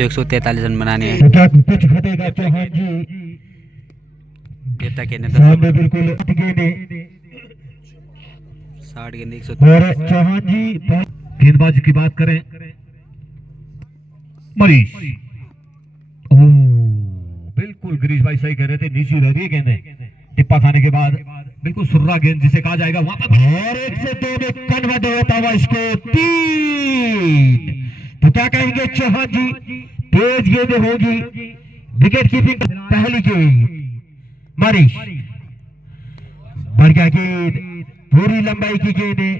तो 143 रन बनाने हैं। तो क्या कुछ घटेगा चौहान जी? देवता गेंद है सामने बिल्कुल गेंदे 60 गेंद और चौहान जी गेंदबाजी की बात करें मरीज। ओह बिल्कुल गिरीश भाई सही कह रहे थे, नीची रह रही है गेंदें टिप्पा खाने के बाद, बिल्कुल सुर्रा गेंद जिसे कहा जाएगा वहां पर, और 1 से 2 में कन्वर्ट होता हुआ इसको 3। तो क्या कहेंगे चौहान जी? तेज गेंदें होगी, विकेट कीपिंग पहली गेंद मरीज, बढ़िया गेंद, पूरी लंबाई की गेंदें,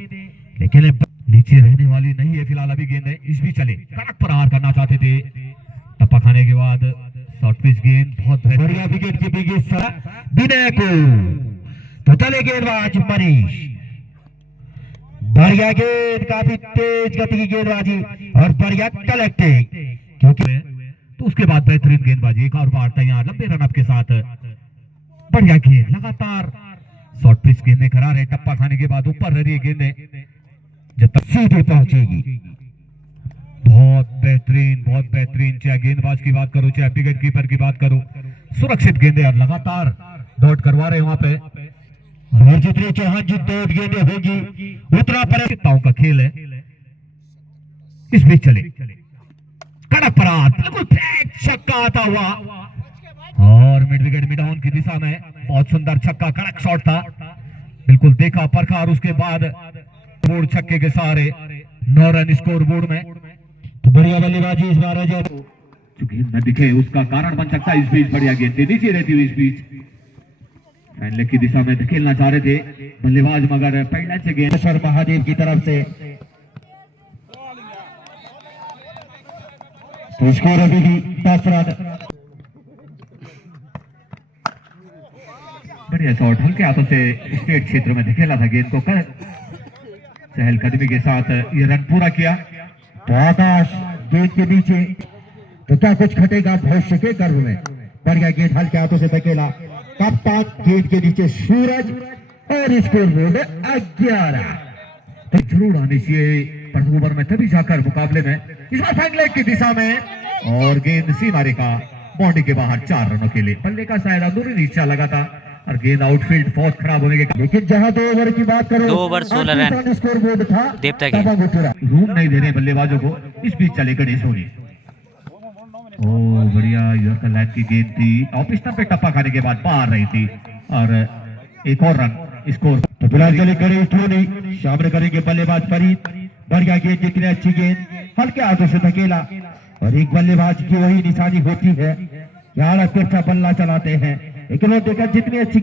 लेकिन नीचे रहने वाली नहीं है फिलहाल अभी गेंदें। इस भी चले कड़क प्रहार करना चाहते थे, टप्पा खाने के बाद शॉर्ट पिच गेंद, बहुत बढ़िया विकेट कीपिंग इस विनय को। तो चले गेंदबाज मनीष, बढ़िया गेंद, काफी तेज गति की गेंदबाजी और बढ़िया कलेक्टिंग, क्योंकि तो उसके बाद बेहतरीन गेंदबाजी, एक और बार तैयार लंबे रनअप के साथ, बढ़िया गेंद, लगातार शॉर्ट पिच गेंदें करा रहे, टप्पा खाने के बाद ऊपर रह रही है गेंदें, जब तक सीधे पहुंचेगी। बहुत बेहतरीन, चाहे गेंदबाज की बात करो चाहे विकेट कीपर की बात करो, सुरक्षित गेंदें और लगातार डॉट करवा रहे हैं वहां पे। और जितने चौहान जी डॉट गेंदें होगी उतना परिस्थितियों का खेल है। इस बीच चले कड़क परात, बिल्कुल फ्लैट छक्का आता हुआ और मिड विकेट मिड ऑन की दिशा में बहुत सुंदर छक्का, कड़क शॉट था, बिल्कुल देखा परखा और उसके बाद बोर्ड छक्के के सहारे 9 रन स्कोर बोर्ड में। तो बढ़िया बल्लेबाजी इस बार है, गेंद न दिखे उसका कारण बन सकता है। इस बीच बढ़िया गेंद थी, नीचे रहती हुई इस बीच फैन लेग की दिशा में धकेलना चाह रहे थे बल्लेबाज, मगर पहले से गेंद सर महादेव की तरफ से। तो स्कोर अभी भी 10 रन। बढ़िया शॉट, हल्के हाथों से स्टेट क्षेत्र में धकेला था गेंद को, चहलकदमी के साथ ये रन पूरा किया। तो आकाश गेंद के नीचे, तो क्या कुछ घटेगा भविष्य के गर्भ में? बढ़िया गेंद हल्के हाथों से धकेला, कप्तान गेंद के नीचे सूरज और स्कोर बोर्ड 11। तो जरूर आनी चाहिए प्रथम ओवर में, तभी जाकर मुकाबले में इस बार फैन लेग की दिशा में, और गेंद सीमा रेखा बाउंड्री के बाहर 4 रनों के लिए। बल्ले का शायद अंदरूनी नीचा लगा था और गेंद आउटफील्ड बहुत खराब होने के, लेकिन जहां 2 ओवर की बात करो 2 ओवर 16 रन स्कोर बोर्ड था, देवता गेंद रूम नहीं दे रहे बल्लेबाजों को। इस बीच चले गणेश धोनी, ओ बढ़िया यॉर्कर लाइन की गेंद थी, ऑफ स्टंप पे टप्पा खाने के बाद बाहर रही थी और एक और रन स्कोर। तो फिलहाल चले गणेश धोनी, सामने करेंगे बल्लेबाज फरीद, बढ़िया गेंद, जितनी अच्छी गेंद हल्के हाथों से धकेला, और एक बल्लेबाज की वही निशानी होती है कि आड़ा तिरछा बल्ला चलाते हैं, लेकिन वो देखा जितनी अच्छी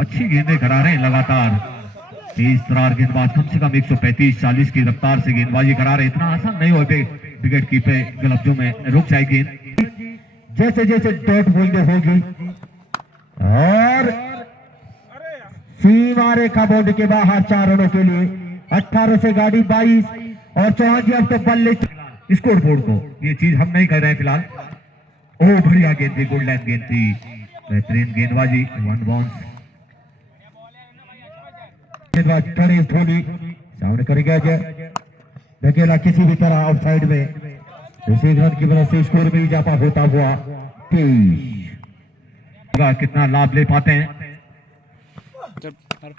अच्छी गेंदें करा रहे हैं लगातार, तेज तरार गेंदबाज, कम से कम 135-40 की रफ्तार से गेंदबाजी करा रहे, इतना आसान नहीं हो विकेट कीपर गलब्जों में रुक जाए गेंद। जैसे जैसे डॉट बॉलिंग होगी और सीमा रेखा बाउंड्री के बाहर 4 रनों के लिए, 18 से गाड़ी 22, और चौहान जी अब तो बल्ले स्कोर बोर्ड को ये चीज हम नहीं कर रहे हैं फिलहाल। ओ बढ़िया गेंद थी, गोल्ड लाइन गेंद थी, बेहतरीन गेंदबाजी, 1 बाउंस। गेंदबाज गणेश धोनी सामने करेगा अजय, धकेला किसी भी तरह आउटसाइड में, दूसरे रन की वजह से स्कोर में इजाफा होता हुआ 23। कितना लाभ ले पाते हैं?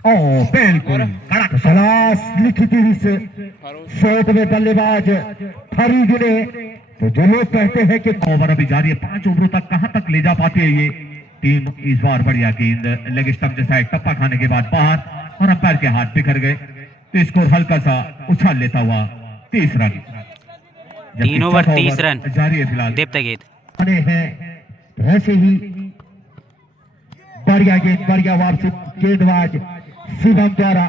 ओ बिल्कुल कड़क सलास लिखी थी इस शॉट में बल्लेबाज फरीद ने। तो जो लोग कहते हैं कि ओवर अभी जारी है, 5 ओवरों तक कहां तक ले जा पाती है ये टीम, इस बार बढ़िया गेंद लेग स्टंप जैसा एक टप्पा खाने के बाद बाहर, और अंपायर के हाथ बिखर गए, तो स्कोर हल्का सा उछाल लेता हुआ 30 रन। 3 ओवर 30 रन जारी है फिलहाल, देवता गेंद हैं। तो ऐसे ही बढ़िया गेंद, बढ़िया वापसी गेंदबाज शिवम द्वारा,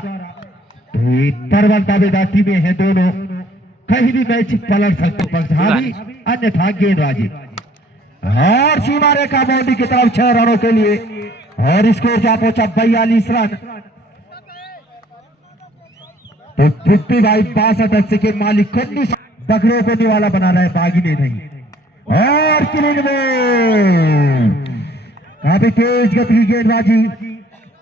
परवल दावेदारी में है दोनों, कहीं भी मैच पलट सकते, पक्षधारी अन्यथा गेंदबाजी, और सीमा रेखा बाउंड्री की तरफ 6 रनों के लिए, और स्कोर जा पहुंचा 42 रन। तो पृथ्वी भाई 62 के मालिक बकरों को निवाला बना रहा है, बागी नहीं, और क्लीन में काफी तेज गति की गेंदबाजी,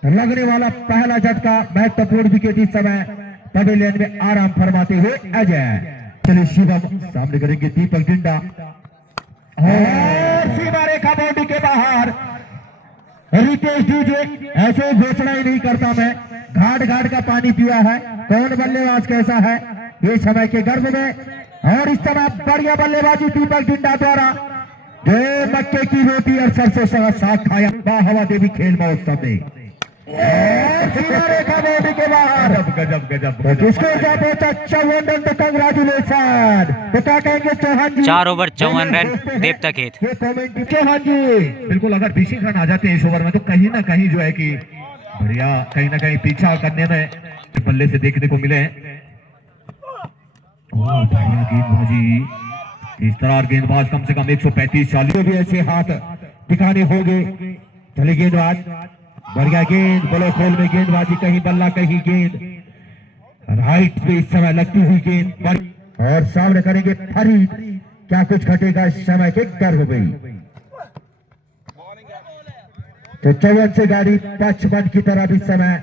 लगने वाला पहला झटका, महत्वपूर्ण विकेट इस समय पवेलियन में आराम फरमाते हुए अजय। चलिए शिवम सामने करेंगे दीपक डिंडा और सीमा रेखा बाउंड्री के बाहर। रितेश डीजे ऐसे घोषणा ही नहीं करता मैं, घाट घाट का पानी पिया है। कौन बल्लेबाज कैसा है ये समय के गर्भ में। और इस समय बढ़िया बल्लेबाजी दीपक डिंडा द्वारा, जो मक्के की रोटी और सरसों का साग खाया हवा देवी खेल महोत्सव में। सीमा रेखा बाउंड्री के बाहर गजब गजब किसको क्या पहुंचा 54 रन, तो कंग्रेचुलेशन। तो क्या कहेंगे चौहान जी? 4 ओवर 54 रन देवता खेत। चौहान जी बिल्कुल, अगर 20 रन आ जाते हैं इस ओवर में तो कहीं ना कहीं जो है कि बढ़िया, कहीं ना कहीं पीछा करने में बल्ले से देखने को मिले। बढ़िया गेंदबाजी, इस तरह गेंदबाज कम से कम 135-40 भी ऐसे हाथ दिखाने होंगे। चले गेंदबाज, बढ़िया गेंद, बड़े खेल में गेंदबाजी, कहीं बल्ला कहीं गेंद, राइट पे इस समय लगती हुई गेंद। और सामने करेंगे फरीद, क्या कुछ घटेगा इस समय के गर्भ में। तो 54 से गाड़ी 55 की तरफ इस समय।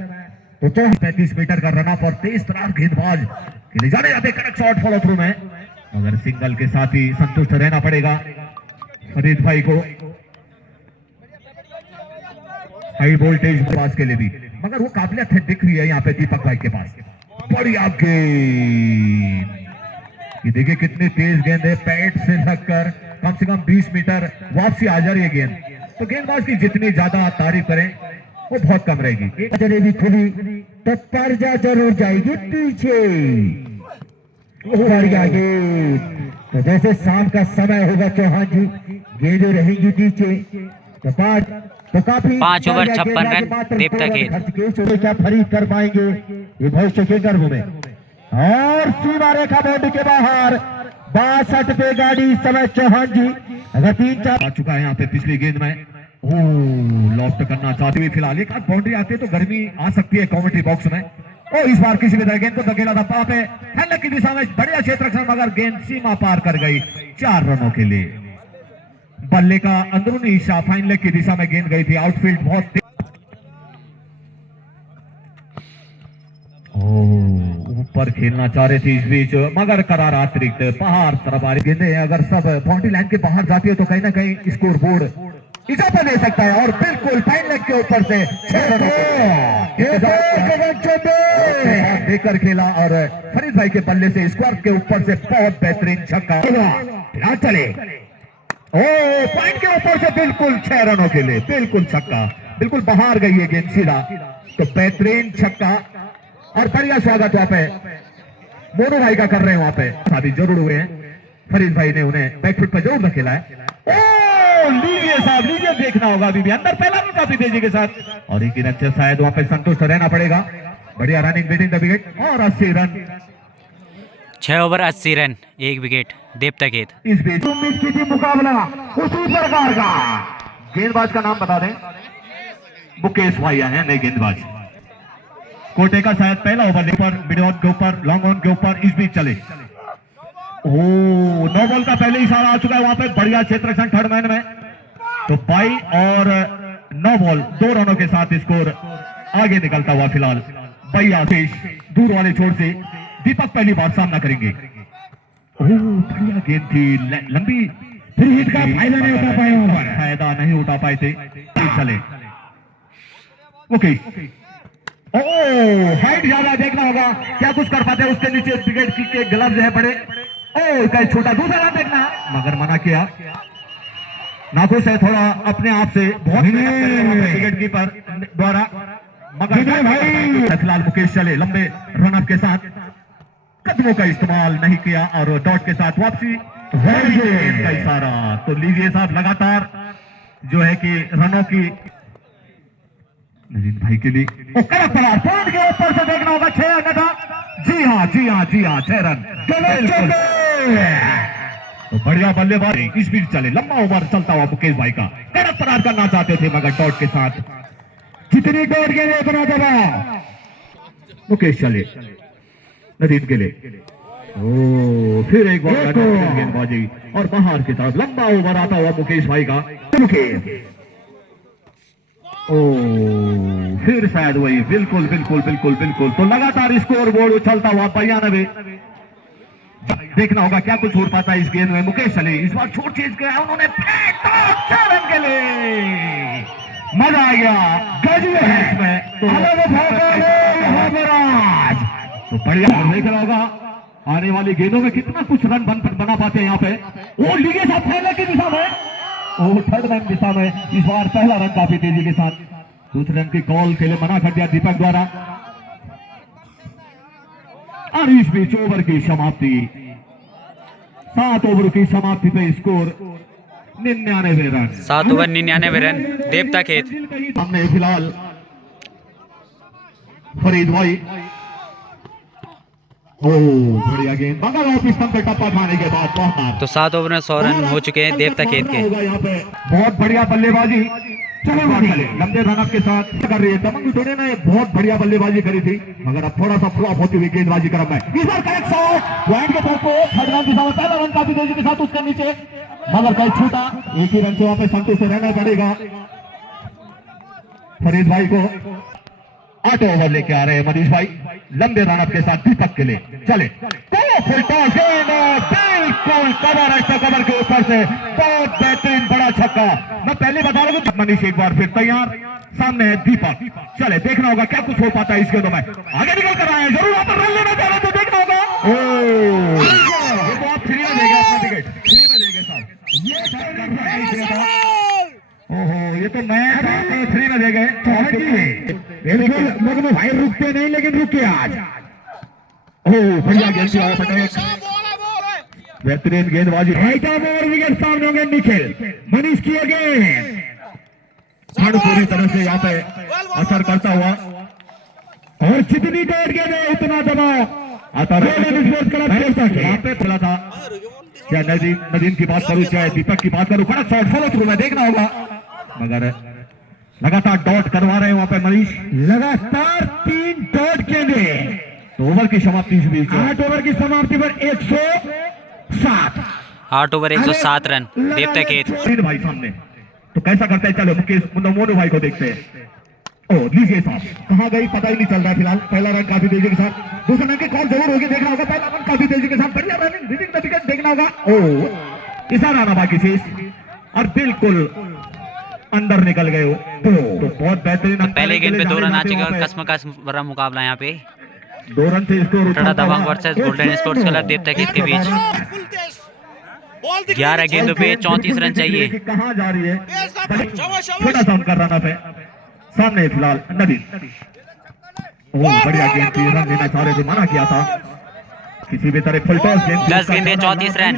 तो 35 मीटर का रन अप और तेज तरार गेंदबाज के लिए जाने जाते कड़क शॉट फॉलो थ्रू में, मगर सिंगल के साथ ही संतुष्ट रहना पड़ेगा फरीद भाई को। हाई वोल्टेज पास के लिए भी, मगर वो काबिलियत है दिख रही है यहाँ पे दीपक भाई के पास। बढ़िया गेंद, ये देखिए कितनी तेज गेंद है, पैड से लगकर कम से कम 20 मीटर वापसी आ जा रही है गेंद। तो गेंदबाज की जितनी ज्यादा तारीफ करें वो बहुत कम रहेगी। जलेबी खुली तो पर्जा जरूर जाएगी पीछे। बढ़िया गेंद, तो जैसे शाम का समय होगा चौहान जी, गेंदें रहेंगी नीचे। तो काफी 5 ओवर 56 रन देवता खेत। क्या फरीद कर पाएंगे ये भविष्य के गर्भ में। और सीमा रेखा बाउंड्री के बाहर 62 पे गाड़ी इस समय चौहान जी, अगर 3-4 आ चुका है यहाँ पे पिछली गेंद में। लॉफ्ट करना चाहते हुए फिलहाल एक बाउंड्री आती है तो गर्मी आ सकती है कमेंट्री बॉक्स में। इस बार किसी भी तरह गेंद को धकेला था पापे हैंडल की दिशा में, बढ़िया क्षेत्र रक्षण, मगर गेंद सीमा पार कर गई 4 रनों के लिए। बल्ले का अंदरूनी हिस्सा फाइन लेग की दिशा में गेंद गई थी, आउटफील्ड बहुत तेज। ऊपर खेलना चाह रहे थे इस बीच, मगर करारा अतिरिक्त बाहर तरफ आ रही गेंदें अगर सब बाउंड्री लाइन के बाहर जाती है तो कहीं ना कहीं स्कोर बोर्ड इजाफा दे सकता है। और बिल्कुल फाइन लेग के ऊपर से देकर खेला और फरीद भाई के बल्ले से स्क्वायर के ऊपर से बहुत बेहतरीन छक्का चले। पॉइंट के ऊपर से बिल्कुल 6 रनों के लिए, बिल्कुल छक्का, बिल्कुल बाहर गई है गेंद सीधा। तो बेहतरीन छक्का और बढ़िया स्वागत वहां पे मोनू भाई का कर रहे हैं, वहां पे शादी जरूर हुए हैं। फरीद भाई ने उन्हें बैकफुट पर जरूर धकेला है। लीजिए साहब लीजिए, देखना होगा अभी भी अंदर, पहला भी काफी तेजी के साथ। और एक रन शायद वहां पे संतुष्ट रहना पड़ेगा। बढ़िया रनिंग बीटिंग द विकेट और 80 रन। 6 ओवर 80 रन, 1 विकेट देवता खेत। इस बीच उम्मीद की थी मुकाबला उसी प्रकार का। गेंदबाज का नाम बता दें, मुकेश भाई है नए गेंदबाज। कोटे का शायद पहला ओवर पर मिड ऑन के ऊपर, लॉन्ग ऑन के ऊपर इस बीच चले। नो बॉल का पहले इशारा आ चुका है वहां पे, बढ़िया क्षेत्र रक्षण थर्ड मैन में। तो पाई और नो बॉल 2 रनों के साथ स्कोर आगे निकलता हुआ फिलहाल। भैया दूर वाले छोर से दीपक पहली बार सामना करेंगे। बढ़िया गेंद थी लंबी, फिर हिट का फायदा नहीं उठा पाए, वहां पर फायदा नहीं उठा पाए थे। चले ओके, हाइट ज्यादा, देखना होगा क्या कुछ कर पाते हैं। उसके नीचे विकेट के ग्लव्स है बड़े। कहीं छोटा दूसरा रन देखना, मगर मना किया। नाखुश है थोड़ा अपने आप से, बहुत विकेट कीपर द्वारा, मगर फिलहाल मुकेश चले लंबे रनअप के साथ, कदमों का इस्तेमाल नहीं किया और डॉट के साथ वापसी का इशारा। तो लीजिए साहब लगातार जो है कि रनों की नजीन भाई के लिए पॉइंट के ऊपर से देखना होगा 6 रन था। जी हाँ 6 रन। तो बढ़िया बल्लेबाजी इस बीच चले, लंबा ओवर चलता हुआ मुकेश भाई का, कड़क प्रहार करना चाहते थे मगर डॉट के साथ कितनी डॉट के लिए बना दबा। मुकेश चले नदीम के लिए, फिर एक बार गेंदबाजी और बाहर की तरफ लंबा ओवर आता हुआ मुकेश भाई का। फिर शायद वही, बिल्कुल। तो लगातार स्कोर बोर्ड उछलता हुआ 92 देखना होगा क्या कुछ छोड़ पाता है इस गेंद में। मुकेश अली इस बार छोड़ चीज गया, उन्होंने फेंक तो 4 रन के लिए मजा आ गया गजब है इसमें। तो बढ़िया देखना होगा आने वाली गेंदों में कितना कुछ रन बना पाते हैं यहाँ पे। वो लीजिए साहब पहले की दिशा में, वो थर्ड रन दिशा में इस बार पहला रन काफी तेजी के साथ। दूसरे रन की कॉल के लिए मना कर दिया दीपक द्वारा। और इस बीच ओवर की समाप्ति, 7 ओवर की समाप्ति पे स्कोर 99 रन। 7 ओवर 99 रन देवता खेत। हमने फिलहाल फरीद भाई, ओ बढ़िया गेंद बगल ऑफ स्टंप पे टप्पा खाने के बाद बहुत तो 7 ओवर में 100 रन हो चुके हैं देवता खेत के। यहाँ पे बहुत बढ़िया बल्लेबाजी, चलो लंबे रन के साथ कर रही है तमंग टोने ने बहुत बढ़िया बल्लेबाजी करी थी, मगर अब थोड़ा सा फ्लॉप होती हुई गेंदबाजी क्रम में। इस बार करेक्ट शॉट पॉइंट के तरफ थर्ड रन की समय पहला रन काफी तेजी के साथ उसके नीचे, मगर कहीं छूटा। एक ही रन से वहां पे संतोष से रहना पड़ेगा। फरीद भाई को 8 ओवर लेके आ रहे हैं मनीष भाई लंबे रन के साथ दीपक के लिए। चले बिल्कुल कवर है, कवर के ऊपर से बहुत बेहतरीन बड़ा छक्का। मैं पहले बता रहा हूँ मनीष एक बार फिर तैयार, सामने है दीपक। चले देखना होगा क्या कुछ हो पाता है इस गेंदों में। आगे निकल कर आए जरूर वहां पर रन लेना चाह रहे तो देखना होगा। ये तो आप फ्री में देंगे अपना टिकट, फ्री में देंगे साहब। ओहो ये तो मैं फ्री में दे गए। मगर भाई रुकते नहीं लेकिन रुके आज। ओह बढ़िया गेंद की ऑफ अटैक, बेहतरीन गेंदबाजी। विकेट सामने होंगे निखिल मनीष की गेंद पूरी तरह से यहाँ पे असर करता हुआ, और जितनी डॉट गेंद है उतना दबाव आता है। यहाँ पे खुला था, चाहे नदीम की बात करूँ चाहे दीपक की बात करूँ, बड़ा शॉट फॉलो थ्रू में देखना होगा, मगर लगातार डॉट करवा रहे हैं वहां पे मनीष। लगातार 3 डॉट गेंदे तो ओवर की समाप्ति इस बीच 8 ओवर की समाप्ति पर 107 8 ओवर 107 रन देवता खेत। भाई सामने तो कैसा करते हैं, चलो मुकेश मोनू भाई को देखते हैं। ओ लीजिए साहब कहाँ गई पता ही नहीं चल रहा है फिलहाल। पहला रन काफी तेजी के साथ, दूसरे रन की कॉल जरूर होगी देखना होगा। पहला रन काफी तेजी के साथ बढ़िया रनिंग रीडिंग द विकेट देखना होगा। ओ इशारा ना बाकी चीज और बिल्कुल अंदर निकल गए हो तो बहुत बेहतरीन। पहले गेंद पे 2 रन आ चुके और कसम बड़ा मुकाबला यहाँ पे 2 रन से स्कोर टाटा दबंग वर्सेस गोल्डन स्पोर्ट्स क्लब देवता खेत के बीच। 11 गेंदों पे 34 रन चाहिए। कहाँ जा रही है, छोटा सा उनका रन है सामने फिलहाल नदीम। बढ़िया गेंद थी, रन लेना चाह रहे थे, मना किया था किसी भी तरह फुल टॉस गेंद। 10 गेंदे 34 रन,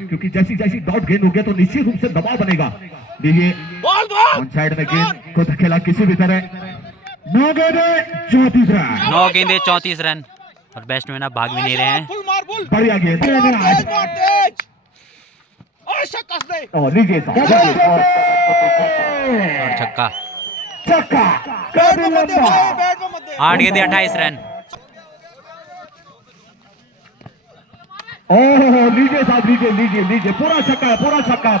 क्योंकि जैसी जैसी डॉट गेंद होगी तो निश्चित रूप से दबाव बनेगा। देखिए ऑन साइड में गेंद को धकेला किसी भी तरह। 9 गेंदे 34 रन, 9 गेंदे 34 रन और बैट्समैन अब भाग भी नहीं रहे हैं। बढ़िया गेंद और लीजिए और छक्का। 8 गेंदे 28 रन। ओह लीजिए साहब लीजिए पूरा छक्का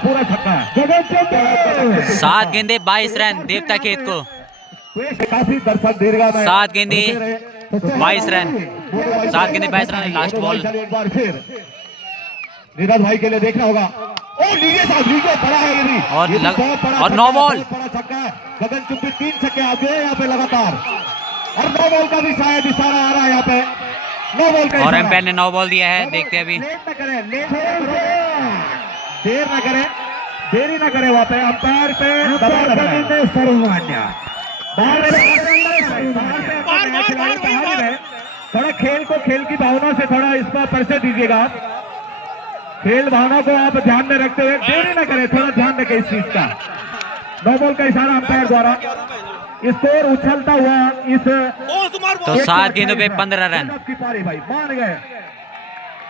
7 गेंदे 22 रन देवता खेत को। काफी दर्शक दीर्घा में 7 गेंदे 22 रन, 7 गेंदे 22 रन लास्ट बॉल। एक बार फिर नीरज भाई के लिए देखना होगा। ओ लीजिए साहब बड़ा है ये भी और 9 बॉल बड़ा छक्का है। गगन चुप्पी 3 छक्के आ गए यहाँ पे लगातार, और 9 बॉल का भी शायद इशारा आ रहा है यहाँ पे। 9 बॉल का और एम्पायर ने 9 बॉल दिया है, देखते हैं अभी। देरी न करे वहाँ पे अंपायर पे थोड़ा खेल की भावना से थोड़ा इस पर परिचय दीजिएगा आप। खेल भावना को आप ध्यान में रखते हुए देरी न करें, थोड़ा ध्यान रखें इस चीज का। 9 बॉल का इशारा अंपायर द्वारा, स्कोर उछलता हुआ इस तो 7 गेंदों पे 15 रन। भाई मान गए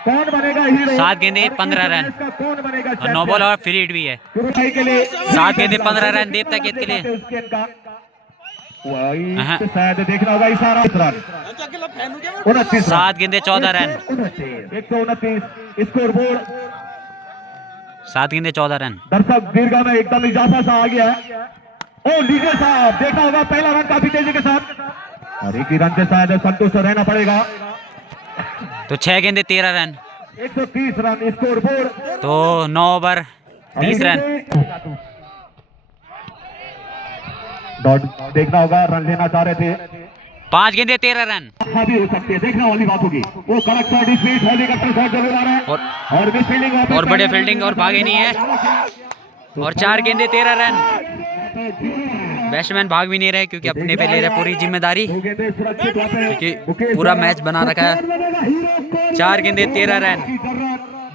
कौन बनेगा हीरो। 7 गेंदे 15 रन कौन बनेगा और 9 बॉल और फ्री हिट भी है। के लिए 7 गेंदे 15 रन देवता खेत के लिए। शायद देखना होगा इशारा। 7 गेंदे 14 रन, 129 स्कोर बोर्ड। 7 गेंदे 14 रन। दर्शक दीर्घा में एकदम इजाफा सा आ गया है। ओ लीजिए साहब देखा होगा पहला रन काफी तेजी के साथ, और एक ही रन से शायद संतुष्ट रहना पड़ेगा। तो 6 गेंदे 13 रन, 130 रन स्कोर बोर्ड। तो 9 ओवर 30 रन। डॉट देखना होगा, रन लेना चाह रहे थे। 5 गेंदे 13 रन। भी हो सकती है, देखना वाली बात होगी। वो कड़क शॉट, स्पीड हेलीकॉप्टर शॉट जरूर आ रहा है और भी फील्डिंग और बड़े फील्डिंग और भागे नहीं है। और 4 गेंदे 13 रन। बैट्समैन भाग भी नहीं रहे क्योंकि अपने पे ले रहे पूरी जिम्मेदारी, क्योंकि पूरा मैच बना रखा है। 4 गेंदे 13 रन।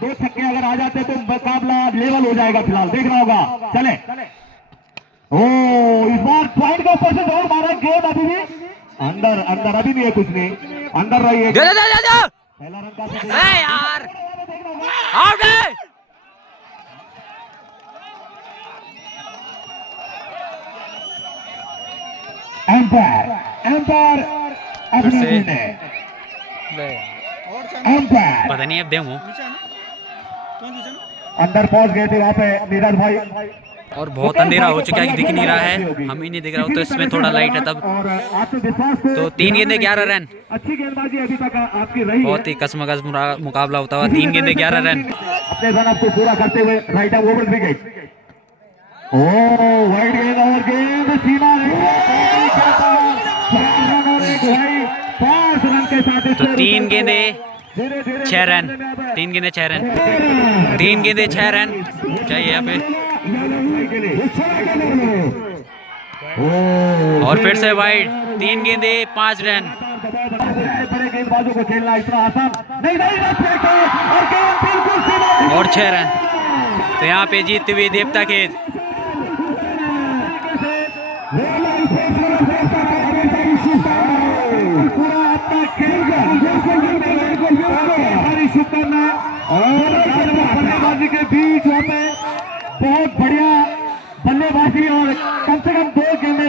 2 छक्के अगर आ जाते तो मुकाबला लेवल हो जाएगा। फिलहाल देखना होगा। चले, ओ इस बार पॉइंट का ऊपर से दौड़ मारा। गेंद अभी भी अंदर अंदर, अभी भी है, कुछ नहीं अंदर रही है। पहला रन का यार आउट है। एम्पायर एम्पायर एम्पायर पता नहीं अब देखूं। अंदर पहुंच गए थे वहां पे नीरज भाई। और बहुत अंधेरा हो चुका है, दिख नहीं रहा है, हम ही नहीं दिख रहा हो, तो इसमें थोड़ा लाइट है तब। और आत्मविश्वास तो 3 गेंदे 11 रन। अच्छी गेंदबाजी अभी तक आपकी रही है। बहुत ही कसमकस मुकाबला होता हुआ। 3 गेंदे 11 रन। अपने रन आपको पूरा करते हुए राइट आर्म ओवर विकेट। ओ वाइड गेंद और गेंद सीमा 5 रन के साथ। तो 3 गेंदे 6 रन। 3 गेंदे 6 रन। 3 गेंदे 6 रन चाहिए यहाँ पे। और फिर से वाइड। 3 गेंदे 5 रन। बड़े गेंदबाजों को खेलना इतना आसान नहीं। और 6 रन। तो यहाँ पे जीतते हुए देवता खेत। बल्लेबाजी के बीच वहाँ पे बहुत बढ़िया बल्लेबाजी और कम से कम 2 गेंदे